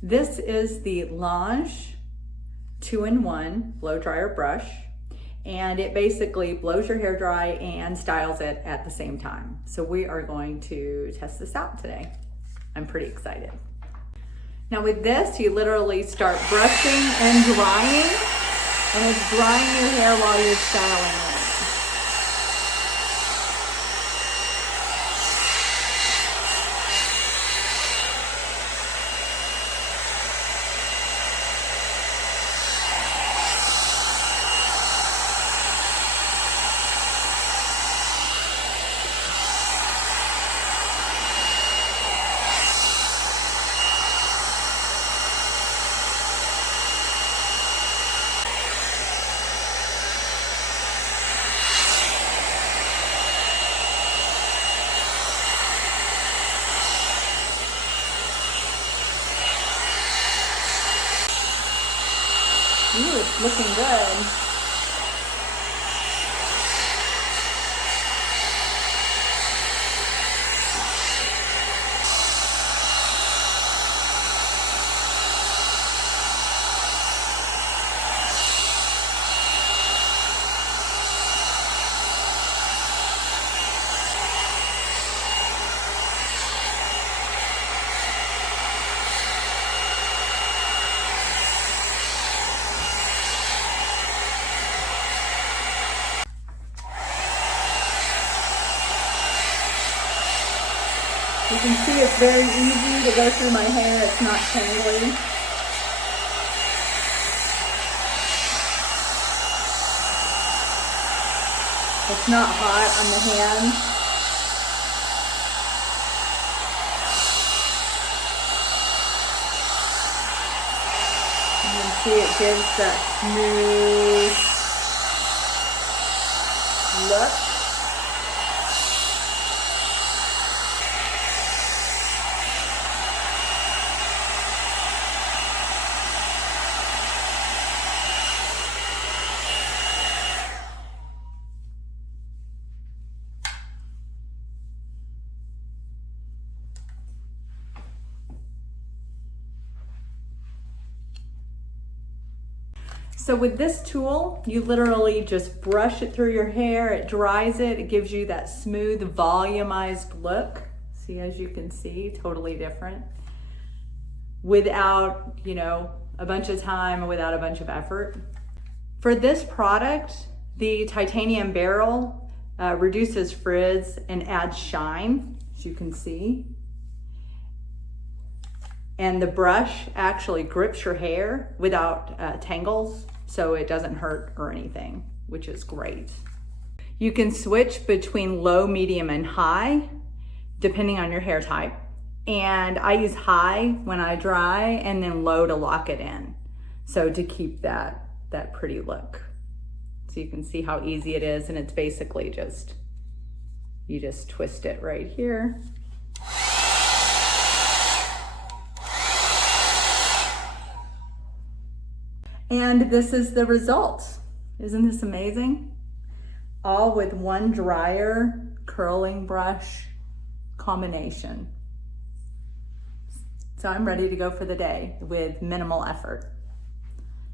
This is the ANGE 2-in-1 blow dryer brush, and it basically blows your hair dry and styles it at the same time. So we are going to test this out today. I'm pretty excited. Now with this, you literally start brushing and drying, and it's drying your hair while you're styling it. Ooh, it's looking good. You can see it's very easy to go through my hair. It's not tangly. It's not hot on the hand. You can see it gives that smooth look. So with this tool, you literally just brush it through your hair, it dries it, it gives you that smooth, volumized look. See, as you can see, totally different. Without, a bunch of time, without a bunch of effort. For this product, the titanium barrel reduces frizz and adds shine, as you can see. And the brush actually grips your hair without tangles, so it doesn't hurt or anything, which is great. You can switch between low, medium, and high, depending on your hair type. And I use high when I dry and then low to lock it in. So to keep that pretty look. So you can see how easy it is, and it's basically you just twist it right here. And this is the result. Isn't this amazing? All with one dryer curling brush combination. So I'm ready to go for the day with minimal effort.